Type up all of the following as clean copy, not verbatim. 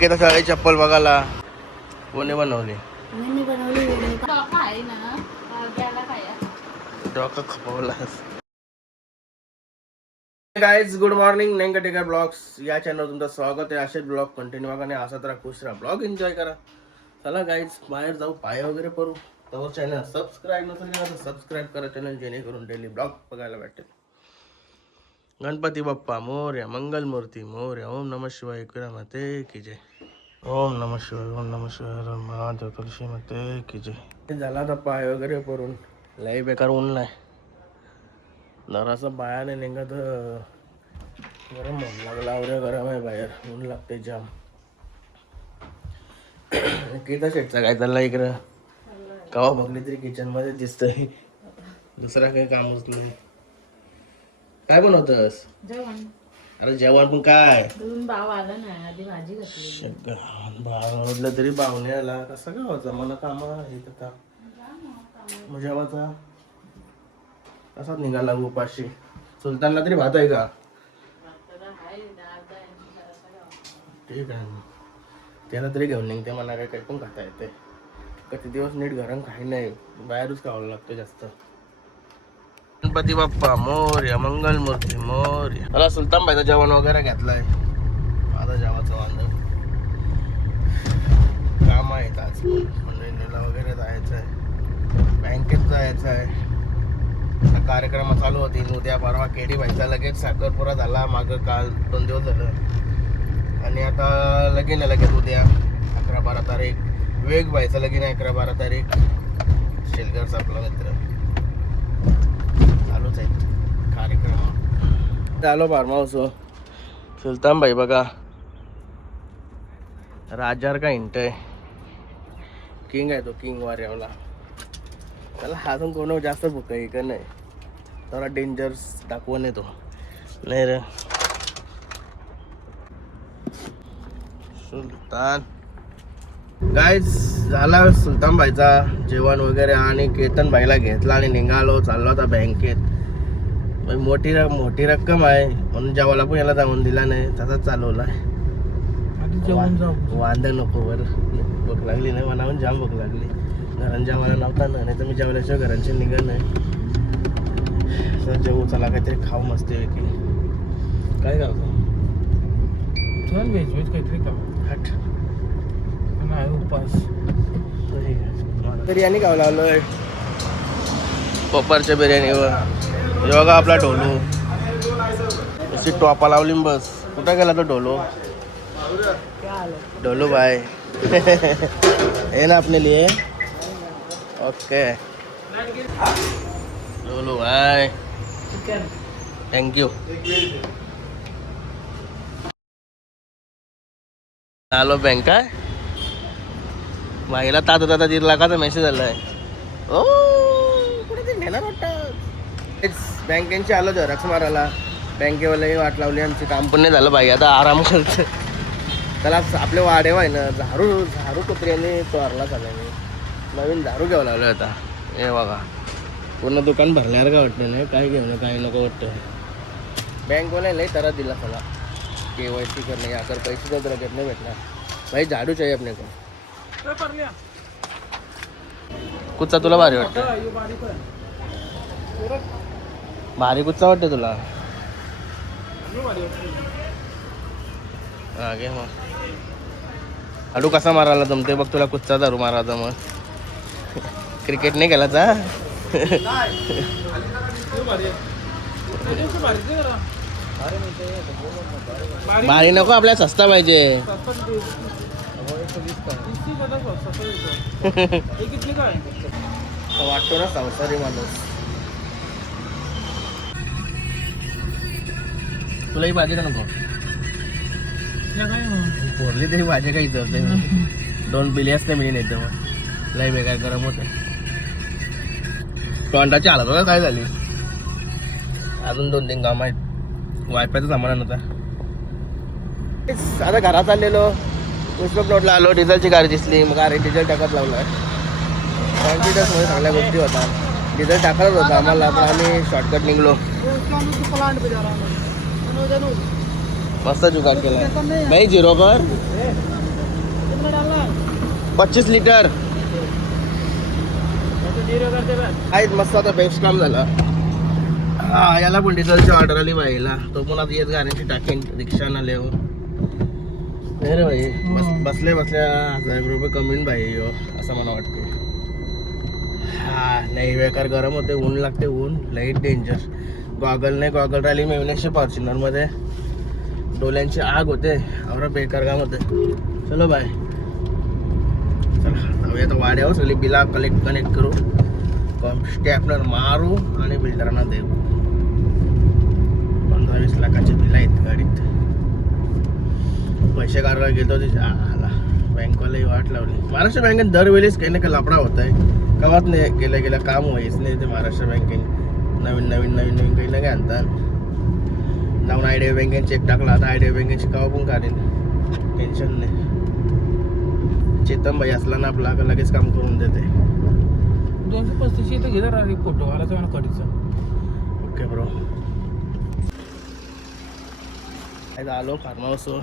केता सगळी चप्पल बघायला कोणी बनवली मी बनवली व्हिडिओ डोकं खपवलास. Guys good morning Nenka Tekar vlogs या चॅनल तुमचं स्वागत आहे. असेच ब्लॉग कंटिन्यू बघा आणि असा तर खुश राहा, ब्लॉग एन्जॉय करा. चला गाईज बाहेर जाऊ, पाय वगैरे करू. तर चॅनल सबस्क्राईब नसेल केला तर सबस्क्राईब करा चॅनल, जेणेकरून डेली ब्लॉग बघायला भेटेल. गणपती बाप्पा मोरया, मंगलमूर्ती मोरया, ओम नमः शिवाय, एकविरा माते की जय. ओम नमः शिवाय, ओम नमः शिवाय, महादेव तुळशी माते की जय. झाला आता पाय वगैरे करून, लई बेकार ऊन नाही. जरासं बायाने निघत गरम होऊन लागला, आवऱ्या गरम आहे बाहेर, ऊन लागते जाम. किती शेटचा काय चालला इकडं, कवा बघली तरी किचन मध्ये दिसतंय, दुसरा काही कामच नाही. काय बनवतस? जेवण. अरे जेवण पण काय, भाव आला नाही, आधी भाजी घातली. भावलं तरी भावने आला कसं काय होता, मला काम आहे का मग जेवाचा तसाच निघाला उपाशी. सुलतानला तरी भात आहे का? ठीक आहे, त्याला तरी घेऊन निघते, मला काही पण खाता येते. किती दिवस नीट घरात काही नाही, बाहेरच खावं लागतं जास्त. गणपती बाप्पा मोरया, मंगलमूर्ती मोरया. मला सुलतान भाईचं जेवण वगैरे घेतलंय, आता जेवायचं वांद काम आहेत. आज मंडळीला वगैरे जायचं आहे, बँकेत जायचं आहे. कार्यक्रम चालू होतील उद्या परवा. केडी भाईचा लगेच साखरपुरा झाला मागं काल 2 दिवस झालं, आणि आता लगीन आहे लगेच उद्या 11-12 तारीख. वेग भाईचा लगीन आहे 11-12 तारीख. शेलगरचा आपला मित्र चालूच आहे कार्यक्रम. चालू फार्म हाऊस. सुलतान भाई बघा राजार का हिंट आहे, किंग आहे तो, किंग वाऱ्यावला. त्याला अजून कोण जास्त भूक आहे का नाही, थोडा डेंजर्स दाखवून येतो नाही रे. सुलतान गाईज झाला सुलतान भाईचा जेवण वगैरे, आणि केतन भाईला घेतला आणि निघालो, चाललो आता बँकेत. मोठी रक्कम आहे म्हणून जेवायला पण याला जाऊन दिला नाही, तसाच चालवला. वांदा नको बरं, भूक लागली नाही मनावून, जाम भूक लागली. घरांच्या जेवायला नव्हता ना, नाही तर मी जेवल्याशिवाय घरांचे निघत नाही. सर जेवू चला, काहीतरी खाऊ मस्त आहे की काय खाऊ. चल व्हेज काहीतरी खाऊ. हट नाही उपास. बिर्याणी खाऊ लावलोय, पोपरच्या बिर्याणीवर. हे बघा आपला ढोलू, अशी टोपा लावली बस. कुठं गेला तो ढोलू? ढोलू भाई है ना अपने लिए. ओके ढोलू भाई, थँक्यू. आलो बँक काय भाईला ताता 1.5 लाखाचा मेसेज आलाय. ओ कुठे ते नेणार वाटतं. बँकेची आलो झेरॉक्स मारायला, बँकेवाल्याही वाट लावली आमची, काम पण नाही झालं भाई, आता आराम करतं. त्याला आपले वाडेव आहे ना, झारू कुत्र्याने चोरला सगळ्यांनी. नवीन झारू घ्यावं लागलं आता. हे बघा पूर्ण दुकान भरल्यावर काय वाटतं नाही, काय घेऊन काही नको वाटतं. बँकवाल्या लई तरा दिला सगळा, KYC करणे अगर पैसे तर लगेच नाही भेटणार भाई. झाडू चाहिए अपने को. कुठचा तुला भारी वाटतं? भारी कुठचा वाटतं तुला? हा घे मग. हाडू कसा मारायला जमते बघ तुला, कुठचा दारू मारायचा मग. क्रिकेट नाही खेळायचा. भारी नको, आपल्याला सस्ता पाहिजे. वाटतो ना संसारी माणूस. तुला ही भाजी का नको? पोरली तरी भाजी काही विचारते मी. 2 बिली असते मी नाही तर मग लय बेकार गरम होते. तोंडाची हालत बघा काय झाली. अजून 2-3 काम आहेत. वायफायचं सामान होता. आता घरात आलेलो, पुष्पक रोडला आलो, डिझेलची गाडी दिसली, मग अरे डिझेल टाकत लावला. कॉन्फिडन्समध्ये चांगल्या गोष्टी होतात. डिझेल टाकत होता आम्हाला, पण आम्ही शॉर्टकट निघलो. मस्त जुगाड केला भाई. 0 कर कितना डालना 25 लिटर 0 करते बस आहेत. मस्त आता बेस्ट काम झालं. हा याला पण डिझेलची ऑर्डर आली बाईला. तो पण आता येत गाड्यांची टाकेन रिक्षा आल्यावर. नाही रे भाई बसल्या 1000 रुपये कमी भाई हो असं मला वाटते. हा नाही बेकार गरम होते, ऊन लागते, ऊन लाईट डेंजर. गॉगल नाही, गॉगल राहिली मेवण्याची फॉर्च्युनर मध्ये डोल्यांची आग होते. आवरा बेकार काम होते. चलो बाय. चला जाऊया आता वाड्यावर. सगळी बिला कनेक्ट करू, स्टॅपनर मारू आणि बिल्डरांना देऊ. 15-20 लाखाचे बिल आहेत गाडीत. पैसे काढायला गेलो आला बँकवालाही वाट लावली. महाराष्ट्र बँकेत दरवेळेस काही ना काही लफडा होत आहे. कवाच नाही गेल्या काम व्हायच नाही ते महाराष्ट्र बँकेने. नवीन काही ना काही आणतात. जाऊन आयडिया बँकेने चेक टाकला. आता आयडिया बँकेची कवा पण काढेल, टेन्शन नाही. चेतन भाई असला ना आपला लगेच काम करून देते. 235 इथं घे जरा फोटो आला मला कडीचा. Okay bro. आलो फार्म हाऊसवर.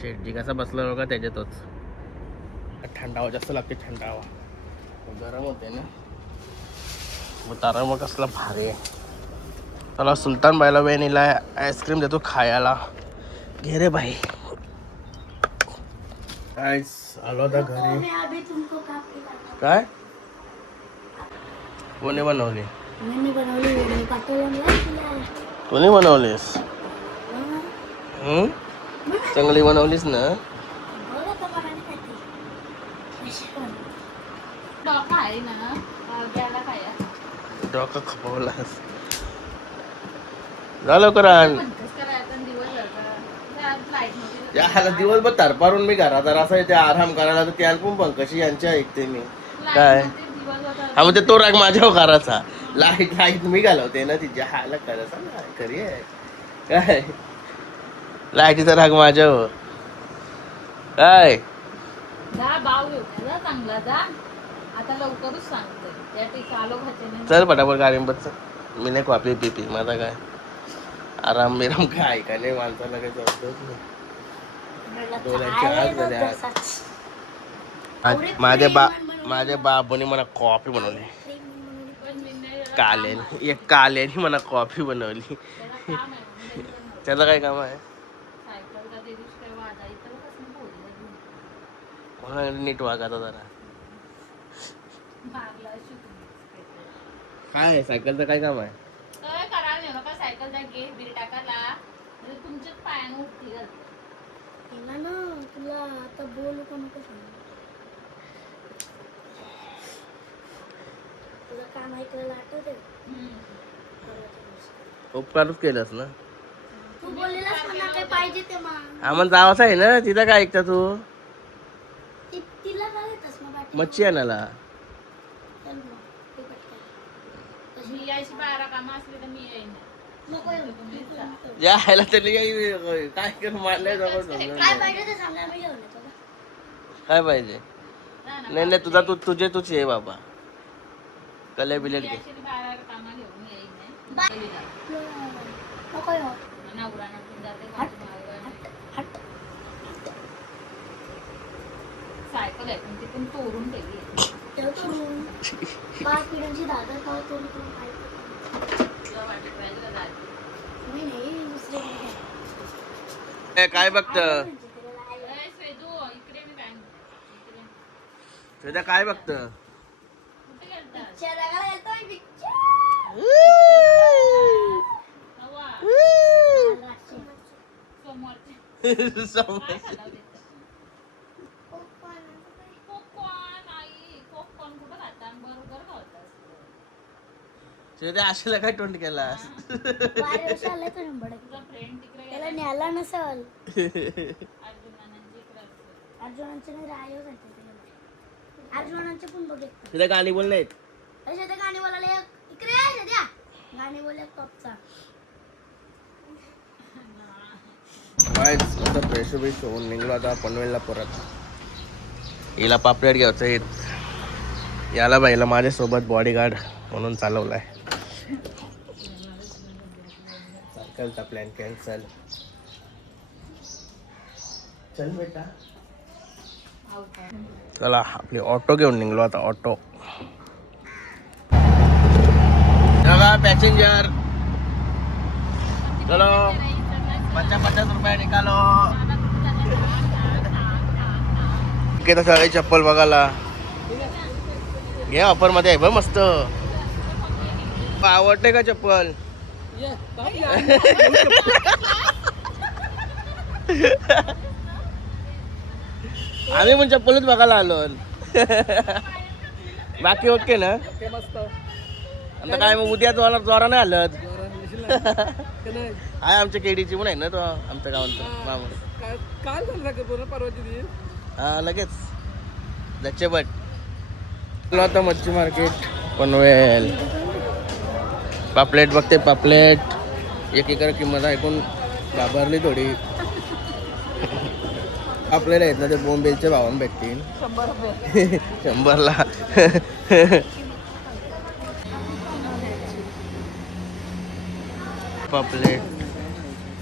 शेटजी कसा बसला बघा त्याच्यातच. थंडावा जास्त लागते, थंडावा. गरम होते ना मग तारा मग कसला भारी आहे. चला सुलतान बाईला वेणीला आईस्क्रीम देतो खायला. घे रे भाई. काय आलो होता घरी. काय कोणी बनवली? कोणी बनवलीस? चांगली बनवलीस ना. डोकं खपवलास. झालं करा ह्याला दिवसभर तरपारून मी घरात जरासा इथे आराम करायला. तर त्या पण पंकशी यांच्या ऐकते मी. काय हा मग तो राग माझ्यावर करायचा. लाईट मी घालवते ना तिच्या हायला करायचा ना. खरी आहे काय लाईटीचा राग माझ्यावर काय. चल पटापट गाडी बस. मी नाही कॉपी पिपी माझा काय आराम बिराम काय का नाही माणसाला काही जमतच नाही. डोळ्यांची आग झाली आज. माझ्या बाबूने मला कॉफी बनवली. काल्याने मला कॉफी बनवली. त्याचं काय काम आहे. नीट वागा जरा. काय सायकलचं काय काम आहे. उपकारच केलंस ना. आम्हाला जावाच आहे ना तिथं. काय ऐकता तू. मच्छी आणायला यायला तरी काय करून मारलंय. काय पाहिजे. नाही तुझा तुझे आहे बाबा. कले बिलेट घे. सायकल आहे पण ती पण तोडून ठेवली. काय बघत काय बघत. अशाला काय तोंड केला. न्याला नसल अर्जुनांचे पण बघ. तिथे गाणी बोल नाहीत. गाणी बोलायला इकडे द्या. गाणी बोल कपचा फ्रेश बेश होऊन निघलो आता पनवेलला परत. हिला पापलेट घ्यायचं आहेत. याला बाईला माझ्यासोबत बॉडीगार्ड म्हणून चालवलाय. सायकलचा प्लॅन कॅन्सल. चल बेटा. चला आपली ऑटो घेऊन निघलो आता. ऑटो बघा पॅसेंजर. चलो 50 रुपये निकालो. तर सगळी चप्पल बघायला घे. ऑफर मध्ये आहे बघ मस्त. आवडते का चप्पल? आम्ही पण चप्पलच बघायला आलो. बाकी ओके ना? आता काय मग उद्या जोरा नाही आलं. आहे आमच्या केडीची पण आहे ना तो आमच्या गावात मामा. काय झालं परवाची दिवस? हा लगेच दच्चे बट. आता मच्छी मार्केट पनवेल. पापलेट बघते. पापलेट एक किंमत ऐकून घाबरली थोडी. आपल्याला आहेत ना ते बोंबेलच्या भावानं भेटतील 100ला. पापलेट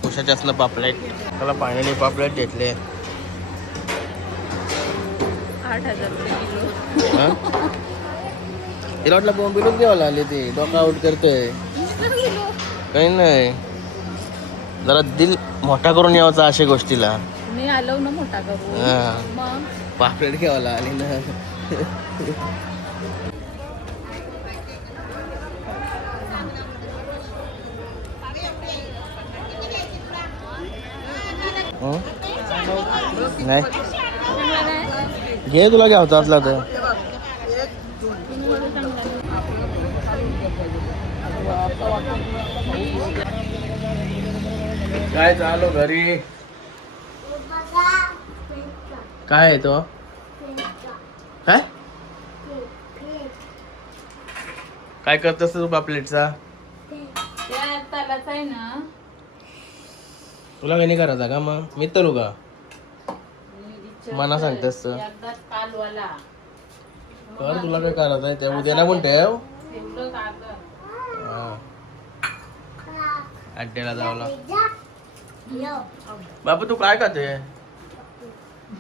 उशाचे असणं पापलेट. त्याला पाण्याने पापलेट घेतले 8,000 रुपये किलो. तिला वाटलं बोंबेलच घ्यावं आले ते. डोका आउट करतोय. काही नाही जरा दिल मोठा करून यावाचा अशा गोष्टीला. मी आलो ना मोठा करू. हा. मग पापलेट घ्यावाला आणि ना नाही घे तुला घ्यावचा असला तर. काय चालू घरी? काय आहे तो? काय काय करतस तू पापलेटचा? त्यालाच आहे ना. तुला काही नाही करायचा का मग? मी तरू का मना सांगतेस तर एकदाच कालवाला कर. तुला काय करायचं आहे ते उद्याला पण ठेव. एवढं कागद. हा. अड्ड्याला जावला. बाबू तू काय खाते?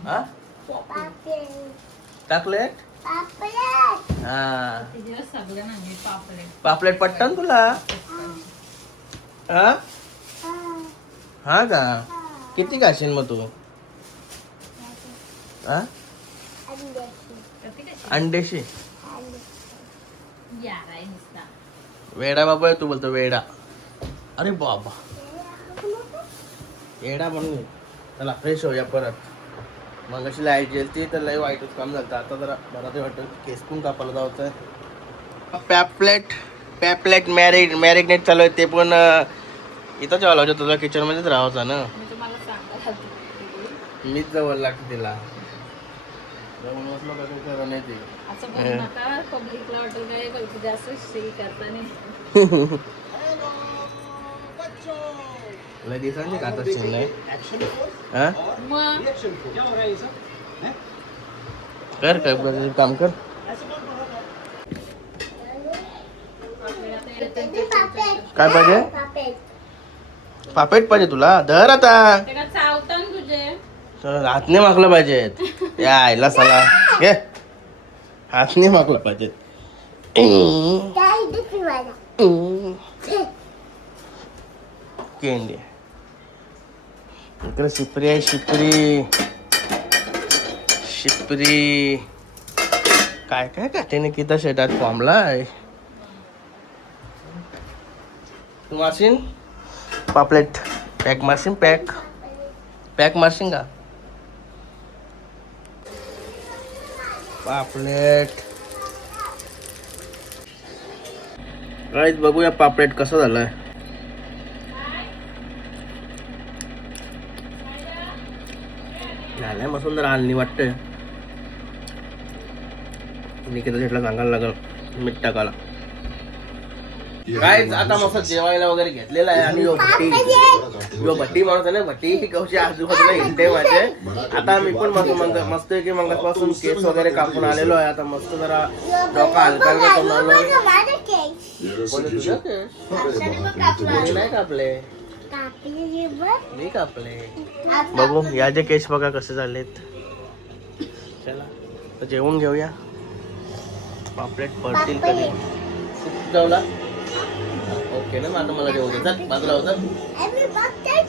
हा चॉकलेट. हा तिच्या सगळं नाही पापलेट. पापलेट पट्टन तुला? हा हा का? किती खाशील मग तू? हा अंडेशी. यार आहे नुसता. वेडा बाबा तू बोलतो वेडा. अरे बाबा वेडा म्हणून चला फ्रेश होऊया परत. मग अशी लाईट गेलती तर लई वाईटच काम झालं. आता जरा मला ते वाटतं केस पण कापायला जायचं आहे. पॅपलेट मॅरिनेट चालू आहे ते पण इथं जेवायला होतं. तुला किचनमध्येच राहायचं ना. मी तुम्हाला सांगायला मीच जवळ लागते तिला. जवळ नसलो का काही खरं नाही ते. असं बोलू नका. पब्लिकला वाटेल काय कधी जास्त शेल करताना. लय दिवसांनी खात असतील नाही. हा मग कर काय काम कर. काय पाहिजे? पापेट पाहिजे तुला? धर आता. त्याला चावतान तुझे हातने मागलं पाहिजेत. या आईला साला घे. हातने मागलं पाहिजेत. केंडी इकडे शिपरी आहे. शिपरी काय काय काटेने किती शेतात फॉर्मलाय. तू मारशील पापलेट? पॅक मारशील? पॅक मारशील का पापलेट? गाईस बघूया पापलेट कसं झालंय. झालंय मग सुंदर. आणली वाटतंय. निकिता शेटला सांगायला लागल मीठ टाकायला. काय आता मस्त जेवायला वगैरे घेतलेला आहे. आणि यो भट्टी माणूस आहे ना. भट्टी कवशी आजूबाजूला हिंडते माझे. आता मी पण मस्त की मंगळपासून केस वगैरे कापून आलेलो आहे. आता मस्त जरा डोका हलका करून आलो. नाही कापले कापले बघ. मी कापले. आज बघू याचे केस बघा कसे झालेत. चला तर जेवून घेऊया. पापलेट पडतील कधी. जेवला ओके ना. मग आता मला जेवू दे. चल बाजूला हो, चल. आम्ही बघताय